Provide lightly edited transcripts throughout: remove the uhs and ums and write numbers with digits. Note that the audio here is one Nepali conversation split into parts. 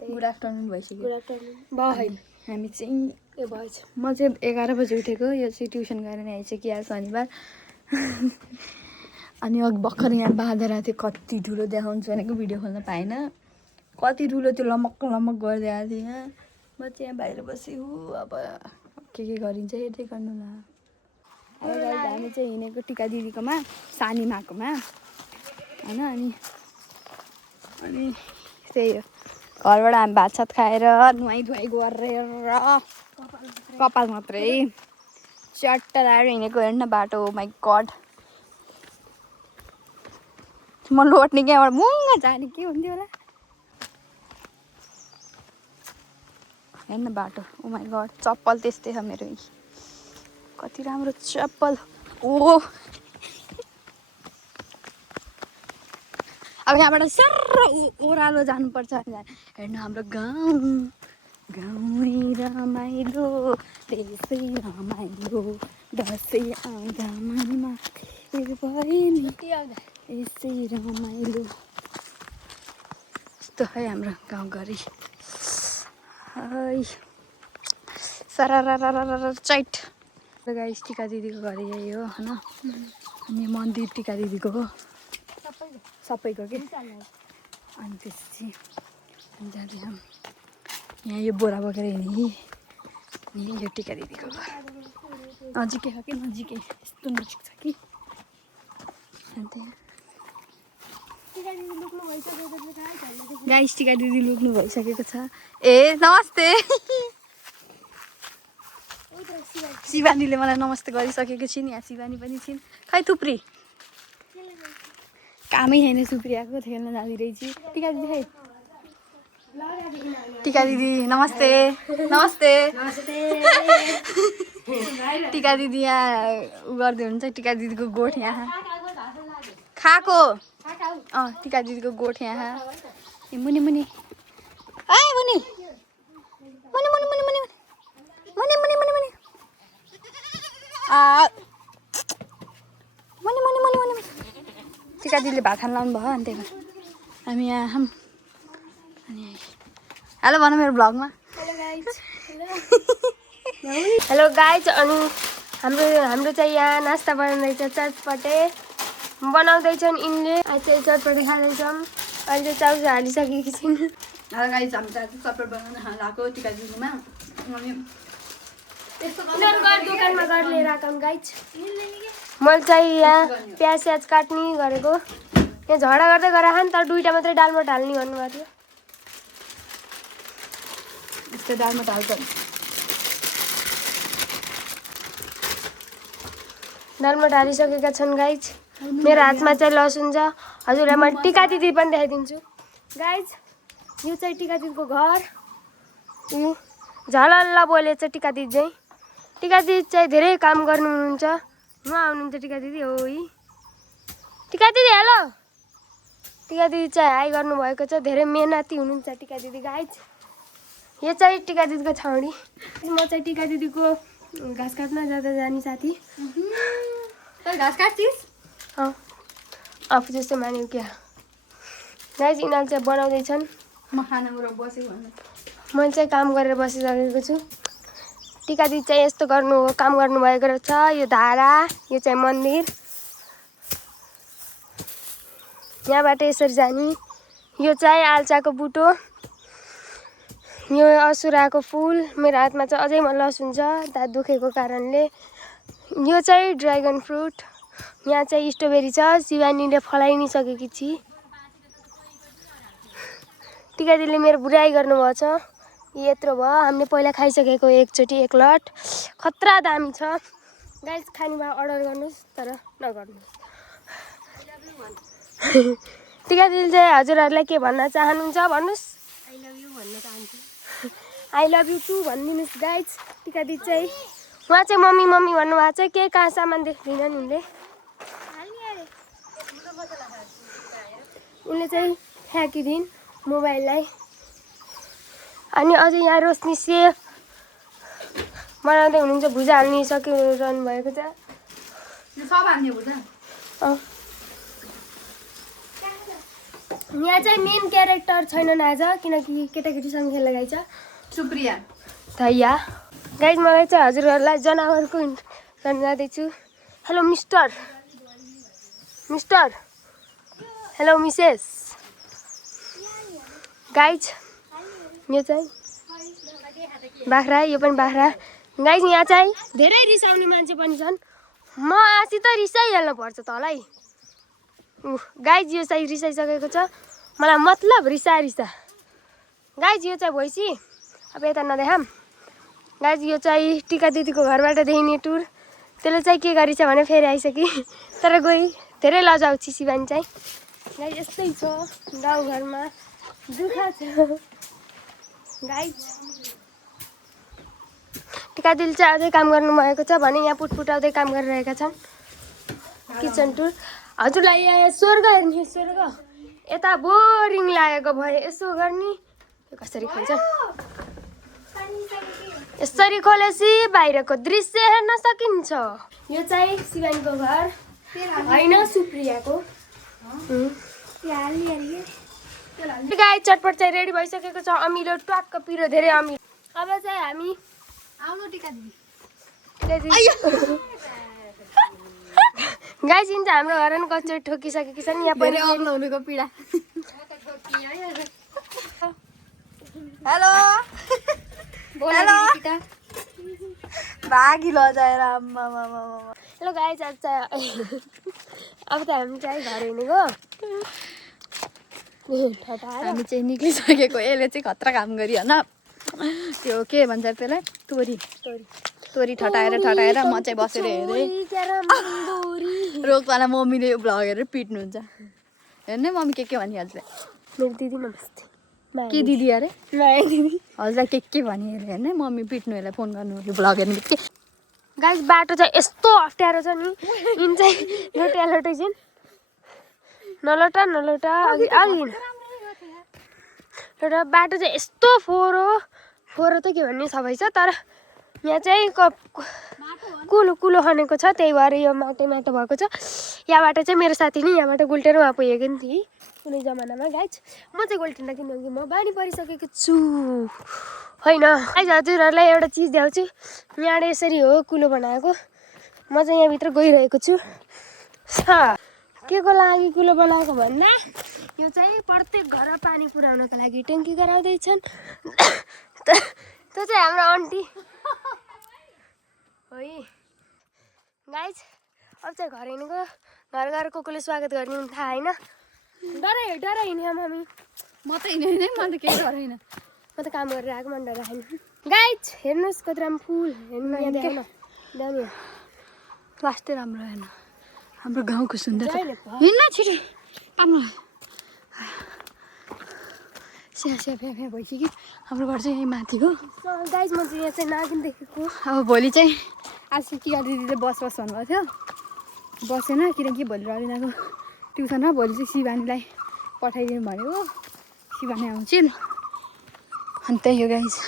गुड आफ्टरनुन भइसक्यो। गुड आफ्टरनुन भयो। हामी चाहिँ ए भएछ। म चाहिँ 11 बजे उठेको। यो चाहिँ ट्युसन गएर नि आइसक्यो आज शनिबार। अनि अघि भर्खर यहाँ बाँधेर थियो, कति ठुलो देखाउँछु भनेको भिडियो खोल्न पाएन। कति ठुलो त्यो लमक्क लमक गरिदिएको थियो यहाँ। म चाहिँ यहाँ बाहिर बसेँ। अब के गरिन्छ हेर्दै गर्नु ल। अब हामी चाहिँ हिँडेको टिका दिदीकोमा, सानीमाकोमा होइन। अनि त्यही हो, घरबाट हामी भात सात खाएर नुहाइ धुवाइ गरेर कपाल मात्रै च्याट्ट लाएर हिँडेको। हेर्न बाटो, माइ गड। म लोट्ने त्यहाँबाट मुङ्ग जाने के हुन्थ्यो होला। हेर्न बाटो, ओ माइ गड। चप्पल त्यस्तै छ मेरो, कति राम्रो चप्पल। ओ अब यहाँबाट सर ओह्रालो जानुपर्छ। हेर्नु हाम्रो गाउँ, गाउँमै रमाइलो त्यसै रमाइलो, दसैँ आउँदा मनमा यसै रमाइलो। यस्तो है हाम्रो गाउँघरि। है सरर चैट। गाइस टिका दिदीको घर यही हो होइन। अनि मन्दिर टिका दिदीको हो, सबैको के। अनि त्यसपछि जाँदैछौँ। यहाँ यो बोरा बोकेर हिँड्ने यो टिका दिदीको घर नजिकै हो कि, नजिकै यस्तो नजिक छ कि। अन्त गाइस टिका दिदी लुक्नु भइसकेको छ। ए नमस्ते। शिवानीले मलाई नमस्ते गरिसकेको छिन्। यहाँ शिवानी पनि छिन्। खै थुप्री कामै छैन, सुप्रियाको खेल्न जाँदै रहेछ। टिका दिदी खै, टिका दिदी नमस्ते। नमस्ते टिका दिदी यहाँ उ गर्दै हुन्छ। टिका दिदीको गोठ यहाँ खाएको। टिका दिदीको गोठ यहाँ। ए मुनि मुनि, ए मुनि मुनि मुनि मुनि मुनि मुनि मुनि मुनि मुनि मुनि मुनि मुनि मुनि। टिका दिदीले भात खान लाउनु भयो। अनि त्यही भएर हामी यहाँ छौँ। अनि हेलो भन मेरो भ्लगमा। Hello guys. अनि हाम्रो चाहिँ यहाँ नास्ता बनाउँदैछ, चटपटे बनाउँदैछन् यिनले। आज चाहिँ चटपटे खाँदैछौँ। अहिले चाहिँ चाउचाउ हालिसकेकी छिन्। हेलो गाइज, हामी चाहिँ चटपट बनाउन खान लगाएको टिका दिदीमा। अनि दोकानमा गएर लिएर आएको गाइज। मैले चाहिँ यहाँ प्याज स्याज काट्ने गरेको। यहाँ झगडा गर्दै गएर खान्, तर दुईवटा मात्रै दालमोट हाल्ने भन्नुभएको थियो। यस्तो दालमा हाल्छ। दालमोट हालिसकेका छन् गाइज। मेरो हातमा चाहिँ लसुन छ। हजुरलाई म टिका दिदी पनि देखाइदिन्छु गाइज। यो चाहिँ टिका दिदीको घर। झलल्ल बोलेछ टिका दिदी चाहिँ। टिका दिदी चाहिँ धेरै काम गर्नुहुन्छ। उहाँ आउनुहुन्छ टिका दिदी। हो टिका दिदी हेलो। टिका दिदी चाहिँ हाई गर्नुभएको छ। धेरै मेहनती हुनुहुन्छ टिका दिदी गाइज। यो चाहिँ टिका दिदीको छाउडी। म चाहिँ टिका दिदीको घाँस काट्न जाँदा जाने साथी। घाँस काट्छिस्? आफू जस्तो मान्यो क्या गाइज। यिनीहरू चाहिँ बनाउँदैछन्। म खाना गरेर बसेको भन्नु। मैले चाहिँ काम गरेर बसिसकेको छु। टिका दिदी चाहिँ यस्तो काम गर्नुभएको रहेछ। यो धारा, यो चाहिँ मन्दिर। यहाँबाट यसरी जाने। यो चाहिँ आल्चाको बुटो, यो असुराको फुल। मेरो हातमा चाहिँ अझै लसुन छ, दाँत दुखेको कारणले। यो चाहिँ ड्र्यागन फ्रुट। यहाँ चाहिँ स्ट्रबेरी छ। शिवानीले फलाइ नि सकेकी छि। टिका दिदीले मेरो बुराइ गर्नुभएको छ। यत्रो भयो। हामीले पहिला खाइसकेको एकचोटि एक लट। खतरा दामी छ गाइज। खाने भए अर्डर गर्नुहोस्, तर नगर्नुहोस्। टिका दिदी चाहिँ हजुरहरूलाई के भन्न चाहनुहुन्छ भन्नुहोस्। आई लभ यु भन्न चाहन्छु। आई लभ यु टु भनिदिनुहोस् गाइज। टिका दिदी चाहिँ उहाँ चाहिँ मम्मी मम्मी भन्नुभएको छ। के कहाँ सामान देख्दिनन् उनले। उनले चाहिँ फ्याँकिदिन् मोबाइललाई। अनि अझै यहाँ रोशनी से बनाउँदै हुनुहुन्छ। भुजा हाल्नु सकिरहनु भएको छ। सब हाल्ने भुजा। यहाँ चाहिँ मेन क्यारेक्टर छैनन् आज किनकि केटाकेटीसँग खेल्न गइछ सुप्रिया धैया गाइज मलाई चाहिँ हजुरहरूलाई जनावरको इन्ट्रोडक्सन गर्दैछु hello mister hello Mrs guys यो चाहिँ बाख्रा यो पनि बाख्रा गाइज यहाँ चाहिँ धेरै रिसाउने मान्छे पनि छन् म आसित रिसाइहाल्नु पर्छ तँलाई गाइज यो चाहिँ रिसाइसकेको छ मलाई मतलब रिसा गाइज यो चाहिँ भइसि अब यता नदेखाम गाइज यो चाहिँ टिका दिदीको घरबाट देखिने टुर त्यसले चाहिँ के गरिछ भने फेरि आइसके तर गई धेरै लजाउँछ शिवानी चाहिँ गाइज यस्तै छ गाउँघरमा दुःख छ गाइज टिका दिदी चाहिँ अझै काम गर्नुभएको छ भने यहाँ पुटपुटाउँदै काम गरिरहेका छन् किचन टुर हजुरलाई यहाँ स्वर्ग हेर्ने स्वर्ग यता बोरिङ लागेको भए यसो गर्ने कसरी खान्छ यसरी खोलेपछि बाहिरको दृश्य हेर्न सकिन्छ यो चाहिँ शिवानीको घर होइन सुप्रियाको गाई चटपट चाहिँ रेडी भइसकेको छ अमिलो ट्वाक्क पिरो धेरै अमिलो अब चाहिँ हामी आउनु टिका दिदी गाई चिन्छ हाम्रो घर पनि कचोटि ठोकिसकेको छ नि यहाँ पनि आउनुको पीडा हेलो हेलो भागी लजाएर हेलो गाई चाहिँ अब त हामी चाहिँ घर हिँडेको हामी चाहिँ निक्लिसकेको यसले चाहिँ खतरा काम गरी होइन त्यो के भन्छ त्यसलाई तोरी ठटाएर म चाहिँ बसेर हेरेँ रोकवाला मम्मीले भ्लग हेरेर पिट्नुहुन्छ हेर्ने मम्मी के भनिहाल्छ मेरो दिदी नमस्ते के दिदी अरे माया दिदी हजुरलाई के भनि हेर्ने हेर्ने मम्मी पिट्नु यसलाई फोन गर्नु यो भ्लग हेर्ने के गाइस बाटो चाहिँ यस्तो अप्ठ्यारो छ नि इन चाहिँ लोटा चाहिँ नलोटा अघि र बाटो चाहिँ यस्तो फोहोरो त के भन्ने सबै छ तर यहाँ चाहिँ कुलो खनेको छ त्यही भएर यो माटो भएको छ यहाँबाट चाहिँ मेरो साथी नि यहाँबाट गुल्टेर उहाँ पुगेको नि थिएँ कुनै जमानामा गाइज म चाहिँ गोल्टिन किनकि म बानी परिसकेको छु होइन गाइज हजुरहरूलाई एउटा चिज देखाउँछु यहाँबाट यसरी हो कुलो बनाएको म चाहिँ यहाँभित्र गइरहेको छु के को लागि कुलो बनाएको भन्दा यो चाहिँ प्रत्येक घर पानी पुर्याउनको लागि ट्याङ्की गराउँदैछन् त्यो चाहिँ हाम्रो आन्टी हो गाइज अब चाहिँ घर हिँडेको घर कोले स्वागत गर्ने हुन थाहा होइन डराइ हिँड्यो मम्मी म त हिँड्दैन म त केही गरेन म त काम गरेर आएको मन डराएन गाइज हेर्नुहोस् कति राम्रो फुल हेर्नु यहाँ देखाउन लास्टै राम्रो होइन हाम्रो गाउँको सुन्दरता हिँड्न छिटो काम स्या भइसक्यो हाम्रो घर चाहिँ यहीँ माथि हो गाइज म चाहिँ यहाँ चाहिँ नागिन देखेको अब भोलि चाहिँ आज टिका दिदी चाहिँ बस भन्नुभएको थियो बसेन किनकि भोलि रविनाको ट्युसन हो भोलि चाहिँ शिवानीलाई पठाइदिनु भनेको शिवानी आउँछन् अनि त्यही हो गाइज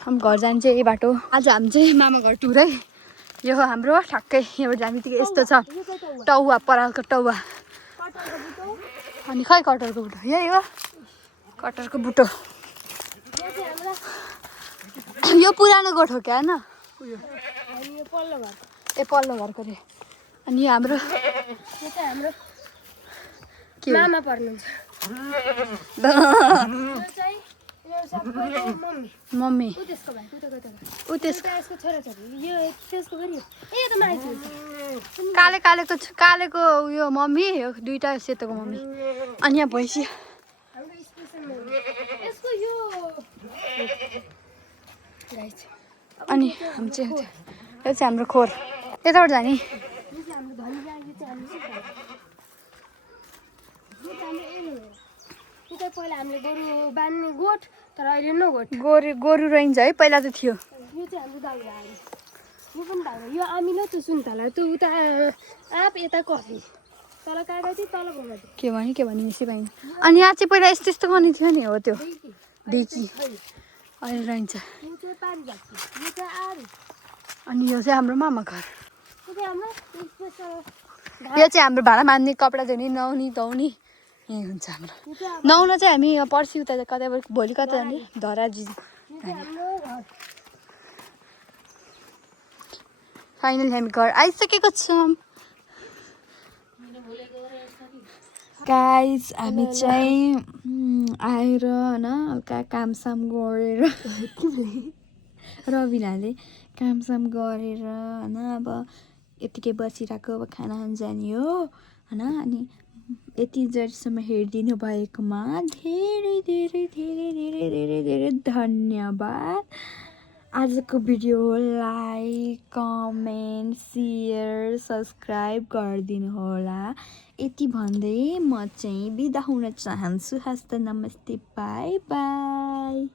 हामी घर जानु चाहिँ यही बाटो आज हामी चाहिँ मामा घर टुर है यो हो हाम्रो ठ्याक्कै यहाँबाट जाने बित्तिकै यस्तो छ टौवा परालको टौवा अनि खै कटहरको बुटो यही हो कटहरको बुटो यो पुरानो गोठ हो क्या होइन पल्लो घरको रे अनि यो हाम्रो के मामा पर्नुहुन्छ मम्मी कालेको उयो मम्मी यो दुईटा सेतोको मम्मी अनि यहाँ भैँसी अनि हामी चाहिँ यो चाहिँ हाम्रो खोर यताबाट जाने पहिला हामीले गोरु बान्ने गोठ तर अहिले न गोरु रहन्छ है पहिला त थियो यो चाहिँ हाम्रो दाउरा यो पनि दाउरा यो आमिलो त सुन्तला त्यो उता आँप यता कफी तल काँडा चाहिँ तल घरमा के भने मिसी पाइन्छ अनि यहाँ चाहिँ पहिला यस्तो गर्ने थियो नि हो त्यो डेकी अहिले रहन्छ अनि यो चाहिँ हाम्रो मामा घर यो चाहिँ हाम्रो भाँडा मान्ने कपडा धुने नुहाउने धुउने यही हुन्छ हाम्रो नुहाउन चाहिँ हामी पर्सि उता कतै भोलि कता जाने धराजी फाइनली हामी घर आइसकेको छौँ गाइस हामी चाहिँ आएर होइन हल्का कामसाम गरेर रविनाले कामसाम गरेर होइन अब यतिकै बसिरहेको अब खाना खान जाने हो होइन अनि यति जतिसम्म हेरिदिनु भएकोमा धेरै धेरै धेरै धेरै धेरै धेरै धन्यवाद आजको video like comment share subscribe गरिदिनु होला यति भन्दै म चाहिँ बिदा हुन चाहन्छु हस्त नमस्ते बाई बाई